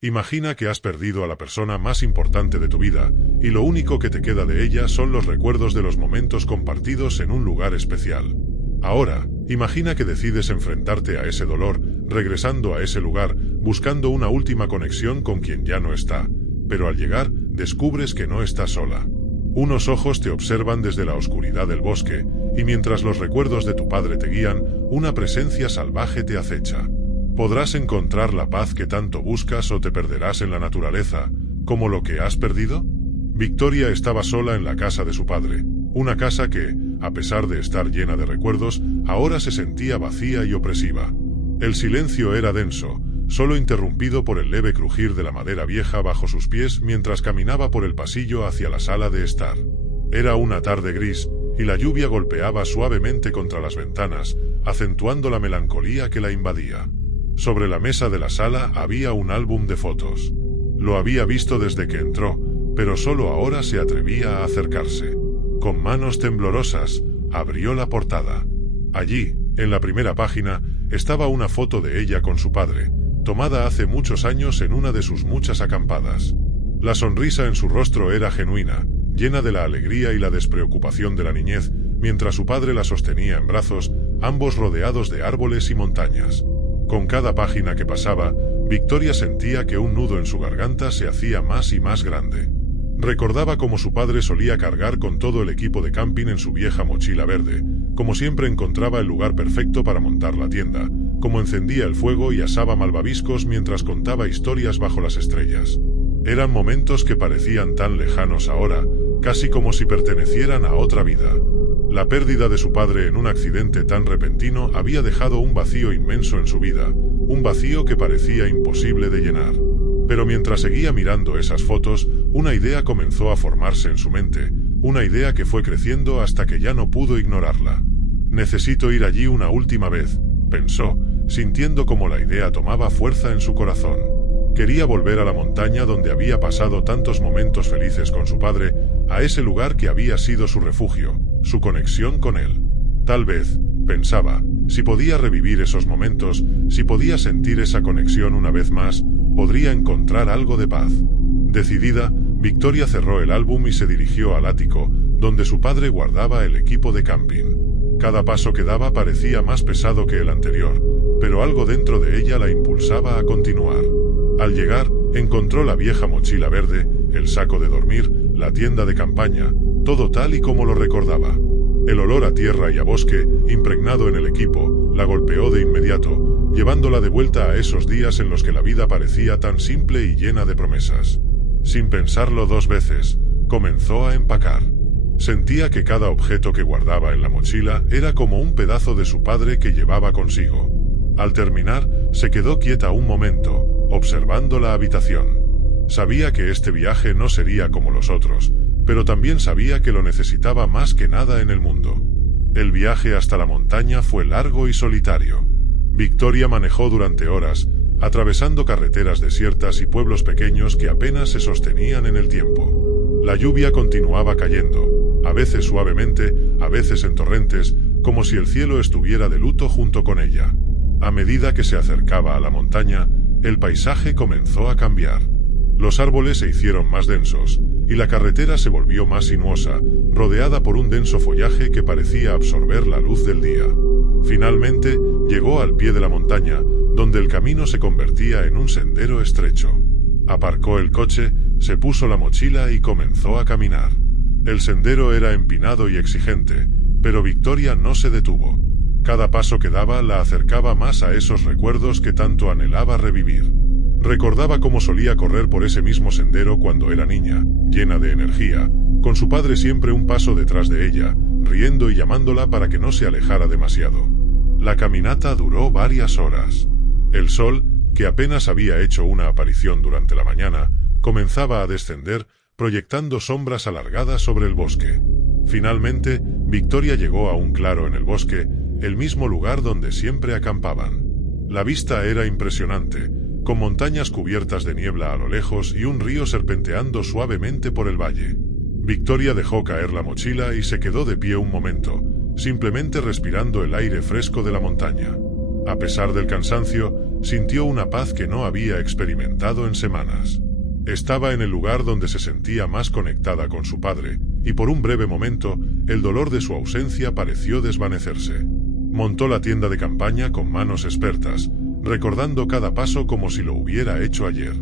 Imagina que has perdido a la persona más importante de tu vida, y lo único que te queda de ella son los recuerdos de los momentos compartidos en un lugar especial. Ahora, imagina que decides enfrentarte a ese dolor, regresando a ese lugar, buscando una última conexión con quien ya no está, pero al llegar, descubres que no estás sola. Unos ojos te observan desde la oscuridad del bosque, y mientras los recuerdos de tu padre te guían, una presencia salvaje te acecha. ¿Podrás encontrar la paz que tanto buscas o te perderás en la naturaleza, como lo que has perdido? Victoria estaba sola en la casa de su padre, una casa que, a pesar de estar llena de recuerdos, ahora se sentía vacía y opresiva. El silencio era denso, solo interrumpido por el leve crujir de la madera vieja bajo sus pies mientras caminaba por el pasillo hacia la sala de estar. Era una tarde gris, y la lluvia golpeaba suavemente contra las ventanas, acentuando la melancolía que la invadía. Sobre la mesa de la sala había un álbum de fotos. Lo había visto desde que entró, pero solo ahora se atrevía a acercarse. Con manos temblorosas, abrió la portada. Allí, en la primera página, estaba una foto de ella con su padre, tomada hace muchos años en una de sus muchas acampadas. La sonrisa en su rostro era genuina, llena de la alegría y la despreocupación de la niñez, mientras su padre la sostenía en brazos, ambos rodeados de árboles y montañas. Con cada página que pasaba, Victoria sentía que un nudo en su garganta se hacía más y más grande. Recordaba cómo su padre solía cargar con todo el equipo de camping en su vieja mochila verde, cómo siempre encontraba el lugar perfecto para montar la tienda, cómo encendía el fuego y asaba malvaviscos mientras contaba historias bajo las estrellas. Eran momentos que parecían tan lejanos ahora, casi como si pertenecieran a otra vida. La pérdida de su padre en un accidente tan repentino había dejado un vacío inmenso en su vida, un vacío que parecía imposible de llenar. Pero mientras seguía mirando esas fotos, una idea comenzó a formarse en su mente, una idea que fue creciendo hasta que ya no pudo ignorarla. Necesito ir allí una última vez, pensó, sintiendo como la idea tomaba fuerza en su corazón. Quería volver a la montaña donde había pasado tantos momentos felices con su padre, a ese lugar que había sido su refugio, su conexión con él. Tal vez, pensaba, si podía revivir esos momentos, si podía sentir esa conexión una vez más, podría encontrar algo de paz. Decidida, Victoria cerró el álbum y se dirigió al ático, donde su padre guardaba el equipo de camping. Cada paso que daba parecía más pesado que el anterior, pero algo dentro de ella la impulsaba a continuar. Al llegar, encontró la vieja mochila verde, el saco de dormir, la tienda de campaña, todo tal y como lo recordaba. El olor a tierra y a bosque, impregnado en el equipo, la golpeó de inmediato, llevándola de vuelta a esos días en los que la vida parecía tan simple y llena de promesas. Sin pensarlo dos veces, comenzó a empacar. Sentía que cada objeto que guardaba en la mochila era como un pedazo de su padre que llevaba consigo. Al terminar, se quedó quieta un momento, observando la habitación. Sabía que este viaje no sería como los otros, pero también sabía que lo necesitaba más que nada en el mundo. El viaje hasta la montaña fue largo y solitario. Victoria manejó durante horas, atravesando carreteras desiertas y pueblos pequeños que apenas se sostenían en el tiempo. La lluvia continuaba cayendo, a veces suavemente, a veces en torrentes, como si el cielo estuviera de luto junto con ella. A medida que se acercaba a la montaña, el paisaje comenzó a cambiar. Los árboles se hicieron más densos, y la carretera se volvió más sinuosa, rodeada por un denso follaje que parecía absorber la luz del día. Finalmente, llegó al pie de la montaña, donde el camino se convertía en un sendero estrecho. Aparcó el coche, se puso la mochila y comenzó a caminar. El sendero era empinado y exigente, pero Victoria no se detuvo. Cada paso que daba la acercaba más a esos recuerdos que tanto anhelaba revivir. Recordaba cómo solía correr por ese mismo sendero cuando era niña, llena de energía, con su padre siempre un paso detrás de ella, riendo y llamándola para que no se alejara demasiado. La caminata duró varias horas. El sol, que apenas había hecho una aparición durante la mañana, comenzaba a descender, proyectando sombras alargadas sobre el bosque. Finalmente, Victoria llegó a un claro en el bosque, el mismo lugar donde siempre acampaban. La vista era impresionante, con montañas cubiertas de niebla a lo lejos y un río serpenteando suavemente por el valle. Victoria dejó caer la mochila y se quedó de pie un momento, simplemente respirando el aire fresco de la montaña. A pesar del cansancio, sintió una paz que no había experimentado en semanas. Estaba en el lugar donde se sentía más conectada con su padre, y por un breve momento, el dolor de su ausencia pareció desvanecerse. Montó la tienda de campaña con manos expertas, recordando cada paso como si lo hubiera hecho ayer.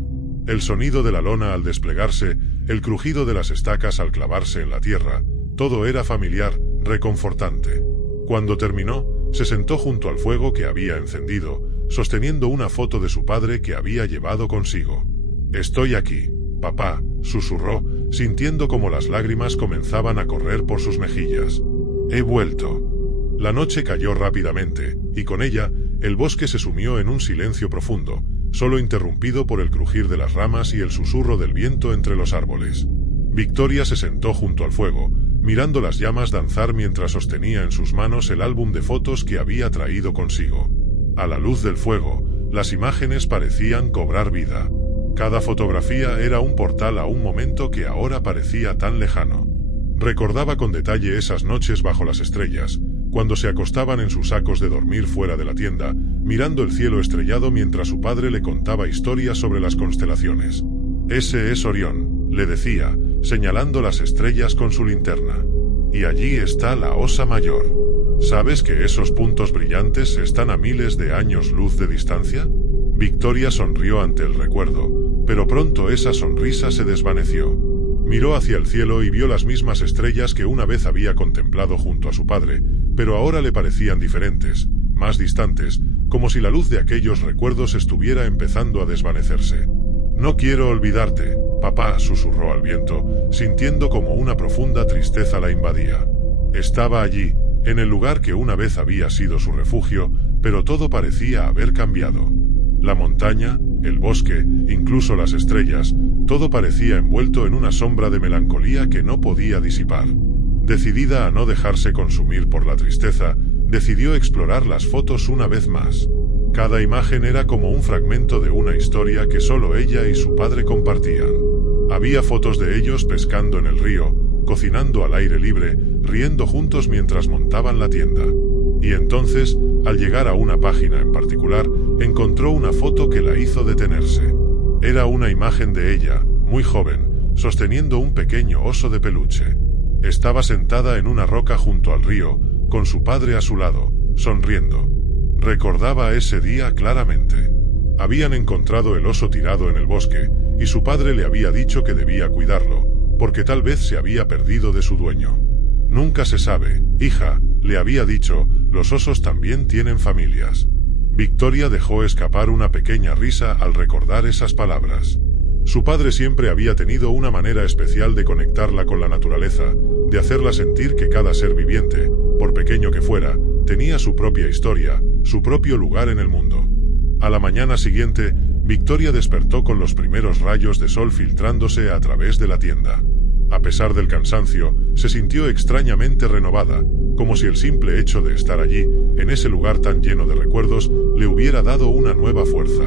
El sonido de la lona al desplegarse, el crujido de las estacas al clavarse en la tierra, todo era familiar, reconfortante. Cuando terminó, se sentó junto al fuego que había encendido, sosteniendo una foto de su padre que había llevado consigo. «Estoy aquí, papá», susurró, sintiendo como las lágrimas comenzaban a correr por sus mejillas. «He vuelto». La noche cayó rápidamente, y con ella, el bosque se sumió en un silencio profundo, solo interrumpido por el crujir de las ramas y el susurro del viento entre los árboles. Victoria se sentó junto al fuego, mirando las llamas danzar mientras sostenía en sus manos el álbum de fotos que había traído consigo. A la luz del fuego, las imágenes parecían cobrar vida. Cada fotografía era un portal a un momento que ahora parecía tan lejano. Recordaba con detalle esas noches bajo las estrellas, cuando se acostaban en sus sacos de dormir fuera de la tienda, mirando el cielo estrellado mientras su padre le contaba historias sobre las constelaciones. «Ese es Orión», le decía, señalando las estrellas con su linterna. «Y allí está la Osa Mayor. ¿Sabes que esos puntos brillantes están a miles de años luz de distancia?» Victoria sonrió ante el recuerdo, pero pronto esa sonrisa se desvaneció. Miró hacia el cielo y vio las mismas estrellas que una vez había contemplado junto a su padre, pero ahora le parecían diferentes, más distantes, como si la luz de aquellos recuerdos estuviera empezando a desvanecerse. «No quiero olvidarte, papá», susurró al viento, sintiendo como una profunda tristeza la invadía. Estaba allí, en el lugar que una vez había sido su refugio, pero todo parecía haber cambiado. La montaña, el bosque, incluso las estrellas, todo parecía envuelto en una sombra de melancolía que no podía disipar. Decidida a no dejarse consumir por la tristeza, decidió explorar las fotos una vez más. Cada imagen era como un fragmento de una historia que solo ella y su padre compartían. Había fotos de ellos pescando en el río, cocinando al aire libre, riendo juntos mientras montaban la tienda. Y entonces, al llegar a una página en particular, encontró una foto que la hizo detenerse. Era una imagen de ella, muy joven, sosteniendo un pequeño oso de peluche. Estaba sentada en una roca junto al río, con su padre a su lado, sonriendo. Recordaba ese día claramente. Habían encontrado el oso tirado en el bosque, y su padre le había dicho que debía cuidarlo, porque tal vez se había perdido de su dueño. «Nunca se sabe, hija», le había dicho, «los osos también tienen familias». Victoria dejó escapar una pequeña risa al recordar esas palabras. Su padre siempre había tenido una manera especial de conectarla con la naturaleza, de hacerla sentir que cada ser viviente, por pequeño que fuera, tenía su propia historia, su propio lugar en el mundo. A la mañana siguiente, Victoria despertó con los primeros rayos de sol filtrándose a través de la tienda. A pesar del cansancio, se sintió extrañamente renovada, como si el simple hecho de estar allí, en ese lugar tan lleno de recuerdos, le hubiera dado una nueva fuerza.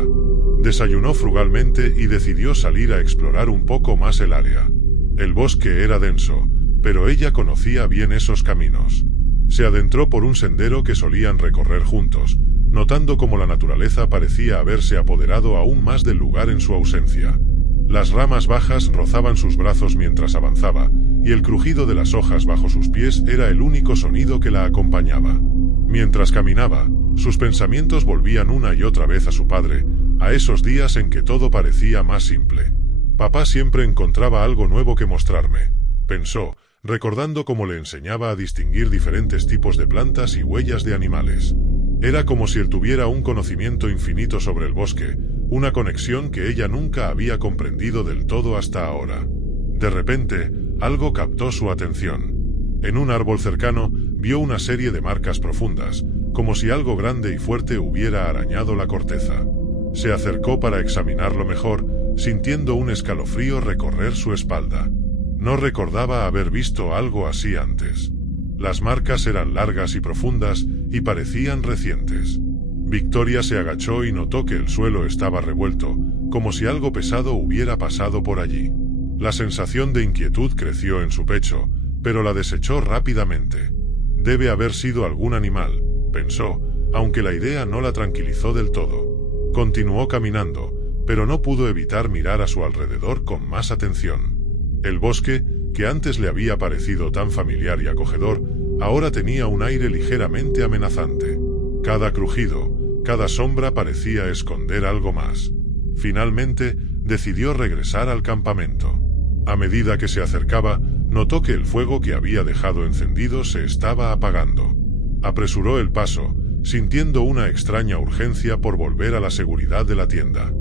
Desayunó frugalmente y decidió salir a explorar un poco más el área. El bosque era denso, pero ella conocía bien esos caminos. Se adentró por un sendero que solían recorrer juntos, notando cómo la naturaleza parecía haberse apoderado aún más del lugar en su ausencia. Las ramas bajas rozaban sus brazos mientras avanzaba, y el crujido de las hojas bajo sus pies era el único sonido que la acompañaba. Mientras caminaba, sus pensamientos volvían una y otra vez a su padre, a esos días en que todo parecía más simple. «Papá siempre encontraba algo nuevo que mostrarme», pensó, recordando cómo le enseñaba a distinguir diferentes tipos de plantas y huellas de animales. Era como si él tuviera un conocimiento infinito sobre el bosque, una conexión que ella nunca había comprendido del todo hasta ahora. De repente, algo captó su atención. En un árbol cercano, vio una serie de marcas profundas, como si algo grande y fuerte hubiera arañado la corteza. Se acercó para examinarlo mejor, sintiendo un escalofrío recorrer su espalda. No recordaba haber visto algo así antes. Las marcas eran largas y profundas, y parecían recientes. Victoria se agachó y notó que el suelo estaba revuelto, como si algo pesado hubiera pasado por allí. La sensación de inquietud creció en su pecho, pero la desechó rápidamente. «Debe haber sido algún animal», pensó, aunque la idea no la tranquilizó del todo. Continuó caminando, pero no pudo evitar mirar a su alrededor con más atención. El bosque, que antes le había parecido tan familiar y acogedor, ahora tenía un aire ligeramente amenazante. Cada crujido, cada sombra parecía esconder algo más. Finalmente, decidió regresar al campamento. A medida que se acercaba, notó que el fuego que había dejado encendido se estaba apagando. Apresuró el paso, sintiendo una extraña urgencia por volver a la seguridad de la tienda.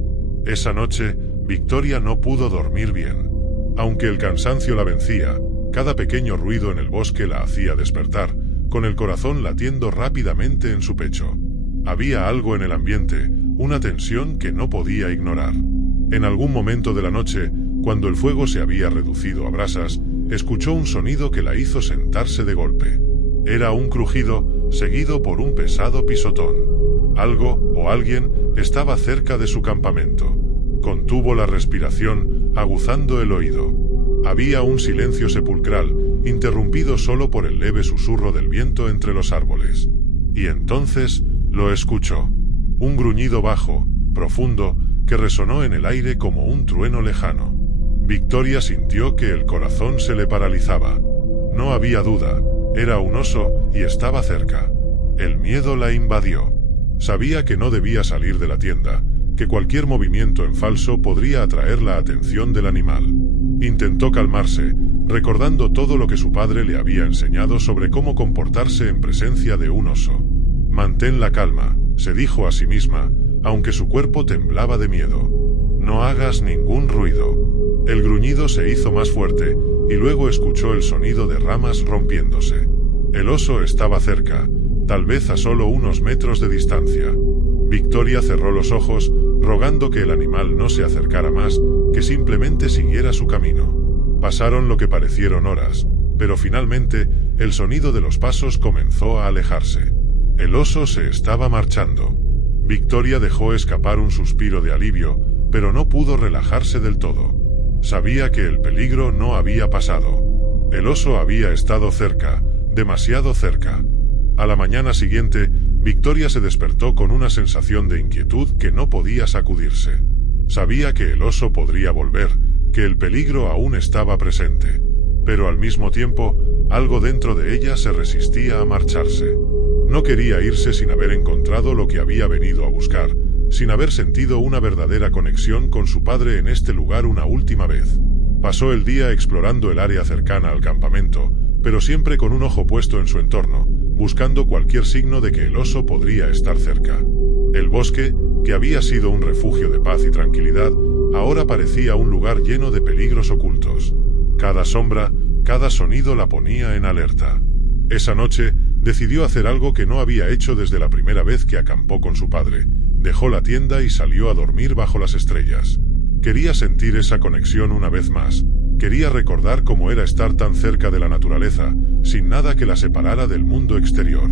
Esa noche, Victoria no pudo dormir bien. Aunque el cansancio la vencía, cada pequeño ruido en el bosque la hacía despertar, con el corazón latiendo rápidamente en su pecho. Había algo en el ambiente, una tensión que no podía ignorar. En algún momento de la noche, cuando el fuego se había reducido a brasas, escuchó un sonido que la hizo sentarse de golpe. Era un crujido, seguido por un pesado pisotón. Algo, o alguien, estaba cerca de su campamento. Contuvo la respiración, aguzando el oído. Había un silencio sepulcral, interrumpido solo por el leve susurro del viento entre los árboles. Y entonces, lo escuchó. Un gruñido bajo, profundo, que resonó en el aire como un trueno lejano. Victoria sintió que el corazón se le paralizaba. No había duda, era un oso y estaba cerca. El miedo la invadió. Sabía que no debía salir de la tienda, que cualquier movimiento en falso podría atraer la atención del animal. Intentó calmarse, recordando todo lo que su padre le había enseñado sobre cómo comportarse en presencia de un oso. «Mantén la calma», se dijo a sí misma, aunque su cuerpo temblaba de miedo. «No hagas ningún ruido». El gruñido se hizo más fuerte, y luego escuchó el sonido de ramas rompiéndose. El oso estaba cerca, tal vez a solo unos metros de distancia. Victoria cerró los ojos, rogando que el animal no se acercara más, que simplemente siguiera su camino. Pasaron lo que parecieron horas, pero finalmente, el sonido de los pasos comenzó a alejarse. El oso se estaba marchando. Victoria dejó escapar un suspiro de alivio, pero no pudo relajarse del todo. Sabía que el peligro no había pasado. El oso había estado cerca, demasiado cerca. A la mañana siguiente, Victoria se despertó con una sensación de inquietud que no podía sacudirse. Sabía que el oso podría volver, que el peligro aún estaba presente. Pero al mismo tiempo, algo dentro de ella se resistía a marcharse. No quería irse sin haber encontrado lo que había venido a buscar, sin haber sentido una verdadera conexión con su padre en este lugar una última vez. Pasó el día explorando el área cercana al campamento, pero siempre con un ojo puesto en su entorno, buscando cualquier signo de que el oso podría estar cerca. El bosque, que había sido un refugio de paz y tranquilidad, ahora parecía un lugar lleno de peligros ocultos. Cada sombra, cada sonido la ponía en alerta. Esa noche, decidió hacer algo que no había hecho desde la primera vez que acampó con su padre. Dejó la tienda y salió a dormir bajo las estrellas. Quería sentir esa conexión una vez más. Quería recordar cómo era estar tan cerca de la naturaleza, sin nada que la separara del mundo exterior.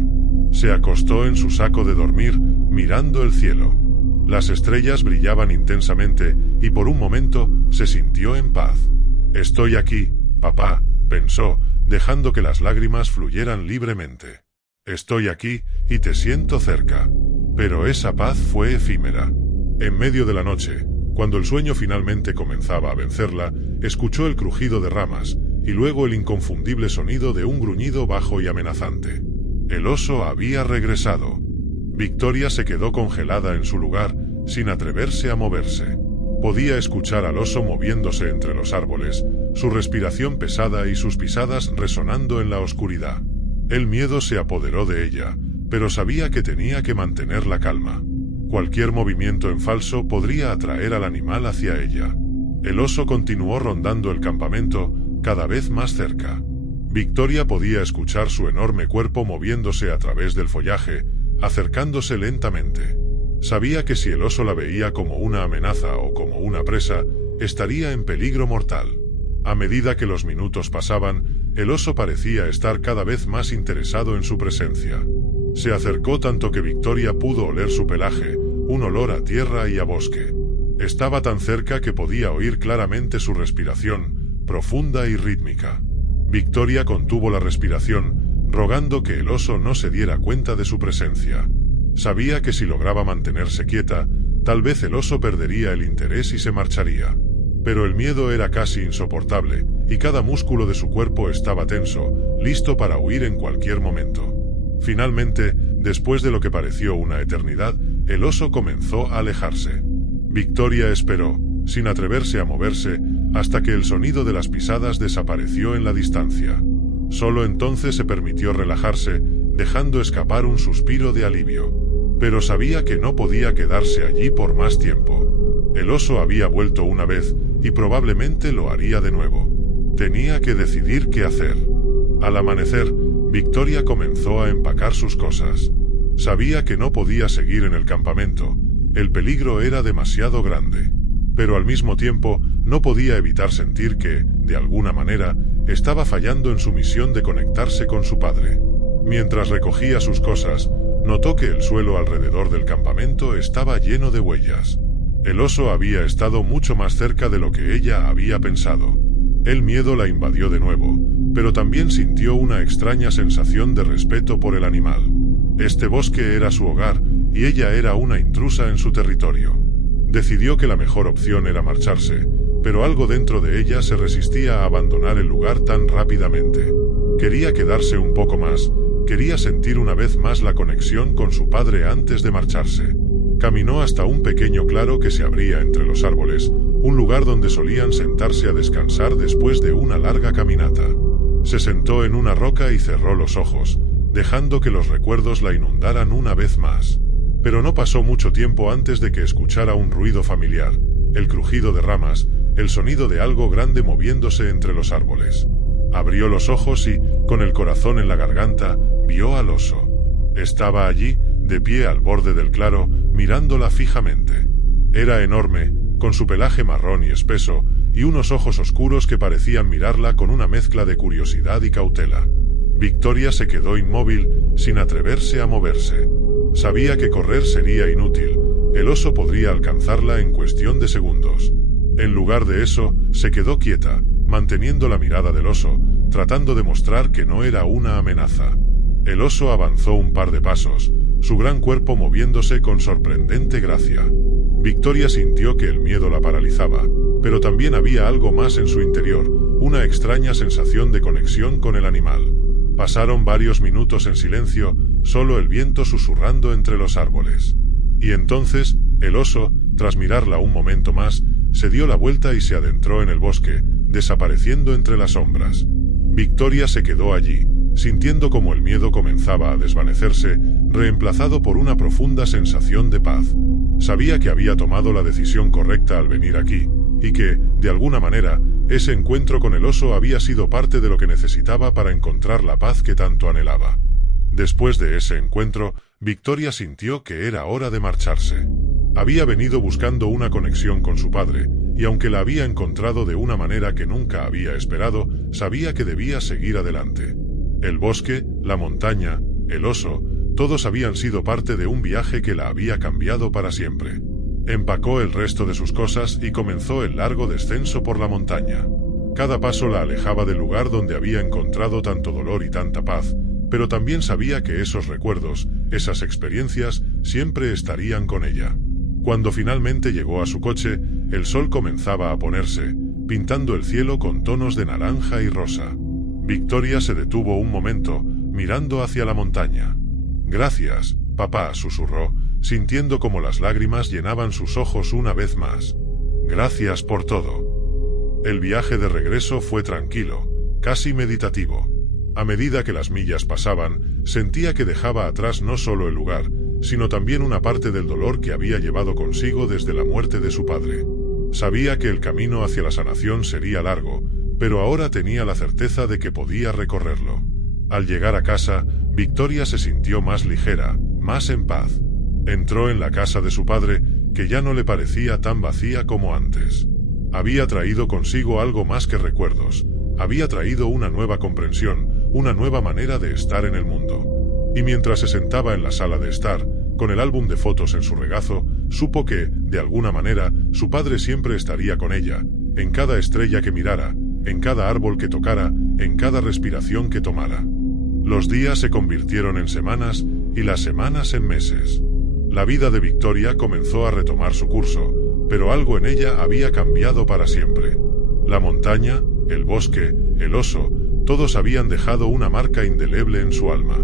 Se acostó en su saco de dormir, mirando el cielo. Las estrellas brillaban intensamente, y por un momento, se sintió en paz. «Estoy aquí, papá», pensó, dejando que las lágrimas fluyeran libremente. «Estoy aquí, y te siento cerca». Pero esa paz fue efímera. En medio de la noche, cuando el sueño finalmente comenzaba a vencerla, escuchó el crujido de ramas, y luego el inconfundible sonido de un gruñido bajo y amenazante. El oso había regresado. Victoria se quedó congelada en su lugar, sin atreverse a moverse. Podía escuchar al oso moviéndose entre los árboles, su respiración pesada y sus pisadas resonando en la oscuridad. El miedo se apoderó de ella, pero sabía que tenía que mantener la calma. Cualquier movimiento en falso podría atraer al animal hacia ella. El oso continuó rondando el campamento, cada vez más cerca. Victoria podía escuchar su enorme cuerpo moviéndose a través del follaje, acercándose lentamente. Sabía que si el oso la veía como una amenaza o como una presa, estaría en peligro mortal. A medida que los minutos pasaban, el oso parecía estar cada vez más interesado en su presencia. Se acercó tanto que Victoria pudo oler su pelaje, un olor a tierra y a bosque. Estaba tan cerca que podía oír claramente su respiración, profunda y rítmica. Victoria contuvo la respiración, rogando que el oso no se diera cuenta de su presencia. Sabía que si lograba mantenerse quieta, tal vez el oso perdería el interés y se marcharía. Pero el miedo era casi insoportable, y cada músculo de su cuerpo estaba tenso, listo para huir en cualquier momento. Finalmente, después de lo que pareció una eternidad, el oso comenzó a alejarse. Victoria esperó, sin atreverse a moverse, hasta que el sonido de las pisadas desapareció en la distancia. Solo entonces se permitió relajarse, dejando escapar un suspiro de alivio. Pero sabía que no podía quedarse allí por más tiempo. El oso había vuelto una vez, y probablemente lo haría de nuevo. Tenía que decidir qué hacer. Al amanecer, Victoria comenzó a empacar sus cosas. Sabía que no podía seguir en el campamento. El peligro era demasiado grande. Pero al mismo tiempo, no podía evitar sentir que, de alguna manera, estaba fallando en su misión de conectarse con su padre. Mientras recogía sus cosas, notó que el suelo alrededor del campamento estaba lleno de huellas. El oso había estado mucho más cerca de lo que ella había pensado. El miedo la invadió de nuevo, pero también sintió una extraña sensación de respeto por el animal. Este bosque era su hogar, y ella era una intrusa en su territorio. Decidió que la mejor opción era marcharse, pero algo dentro de ella se resistía a abandonar el lugar tan rápidamente. Quería quedarse un poco más, quería sentir una vez más la conexión con su padre antes de marcharse. Caminó hasta un pequeño claro que se abría entre los árboles, un lugar donde solían sentarse a descansar después de una larga caminata. Se sentó en una roca y cerró los ojos, dejando que los recuerdos la inundaran una vez más. Pero no pasó mucho tiempo antes de que escuchara un ruido familiar, el crujido de ramas, el sonido de algo grande moviéndose entre los árboles. Abrió los ojos y, con el corazón en la garganta, vio al oso. Estaba allí, de pie al borde del claro, mirándola fijamente. Era enorme, con su pelaje marrón y espeso, y unos ojos oscuros que parecían mirarla con una mezcla de curiosidad y cautela. Victoria se quedó inmóvil, sin atreverse a moverse. Sabía que correr sería inútil, el oso podría alcanzarla en cuestión de segundos. En lugar de eso, se quedó quieta, manteniendo la mirada del oso, tratando de mostrar que no era una amenaza. El oso avanzó un par de pasos, su gran cuerpo moviéndose con sorprendente gracia. Victoria sintió que el miedo la paralizaba, pero también había algo más en su interior, una extraña sensación de conexión con el animal. Pasaron varios minutos en silencio, solo el viento susurrando entre los árboles. Y entonces, el oso, tras mirarla un momento más, se dio la vuelta y se adentró en el bosque, desapareciendo entre las sombras. Victoria se quedó allí, sintiendo como el miedo comenzaba a desvanecerse, reemplazado por una profunda sensación de paz. Sabía que había tomado la decisión correcta al venir aquí, y que, de alguna manera, ese encuentro con el oso había sido parte de lo que necesitaba para encontrar la paz que tanto anhelaba. Después de ese encuentro, Victoria sintió que era hora de marcharse. Había venido buscando una conexión con su padre, y aunque la había encontrado de una manera que nunca había esperado, sabía que debía seguir adelante. El bosque, la montaña, el oso, todos habían sido parte de un viaje que la había cambiado para siempre. Empacó el resto de sus cosas y comenzó el largo descenso por la montaña. Cada paso la alejaba del lugar donde había encontrado tanto dolor y tanta paz, pero también sabía que esos recuerdos, esas experiencias, siempre estarían con ella. Cuando finalmente llegó a su coche, el sol comenzaba a ponerse, pintando el cielo con tonos de naranja y rosa. Victoria se detuvo un momento, mirando hacia la montaña. «Gracias, papá», susurró, sintiendo como las lágrimas llenaban sus ojos una vez más. «Gracias por todo». El viaje de regreso fue tranquilo, casi meditativo. A medida que las millas pasaban, sentía que dejaba atrás no solo el lugar, sino también una parte del dolor que había llevado consigo desde la muerte de su padre. Sabía que el camino hacia la sanación sería largo, pero ahora tenía la certeza de que podía recorrerlo. Al llegar a casa, Victoria se sintió más ligera, más en paz. Entró en la casa de su padre, que ya no le parecía tan vacía como antes. Había traído consigo algo más que recuerdos, había traído una nueva comprensión, una nueva manera de estar en el mundo. Y mientras se sentaba en la sala de estar, con el álbum de fotos en su regazo, supo que, de alguna manera, su padre siempre estaría con ella, en cada estrella que mirara, en cada árbol que tocara, en cada respiración que tomara. Los días se convirtieron en semanas, y las semanas en meses. La vida de Victoria comenzó a retomar su curso, pero algo en ella había cambiado para siempre. La montaña, el bosque, el oso, todos habían dejado una marca indeleble en su alma.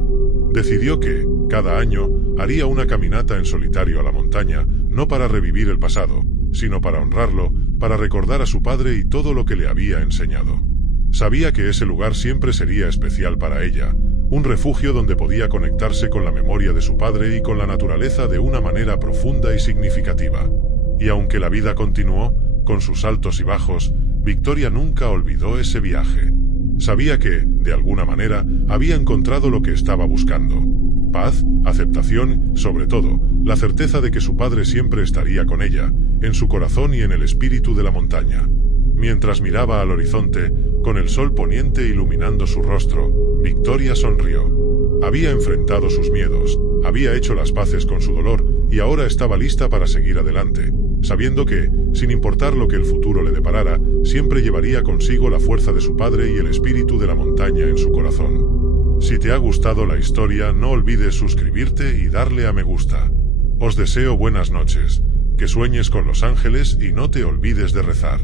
Decidió que, cada año, haría una caminata en solitario a la montaña, no para revivir el pasado, sino para honrarlo, para recordar a su padre y todo lo que le había enseñado. Sabía que ese lugar siempre sería especial para ella, un refugio donde podía conectarse con la memoria de su padre y con la naturaleza de una manera profunda y significativa. Y aunque la vida continuó, con sus altos y bajos, Victoria nunca olvidó ese viaje. Sabía que, de alguna manera, había encontrado lo que estaba buscando. Paz, aceptación, sobre todo, la certeza de que su padre siempre estaría con ella, en su corazón y en el espíritu de la montaña. Mientras miraba al horizonte, con el sol poniente iluminando su rostro, Victoria sonrió. Había enfrentado sus miedos, había hecho las paces con su dolor y ahora estaba lista para seguir adelante, sabiendo que, sin importar lo que el futuro le deparara, siempre llevaría consigo la fuerza de su padre y el espíritu de la montaña en su corazón. Si te ha gustado la historia, no olvides suscribirte y darle a me gusta. Os deseo buenas noches, que sueñes con los ángeles y no te olvides de rezar.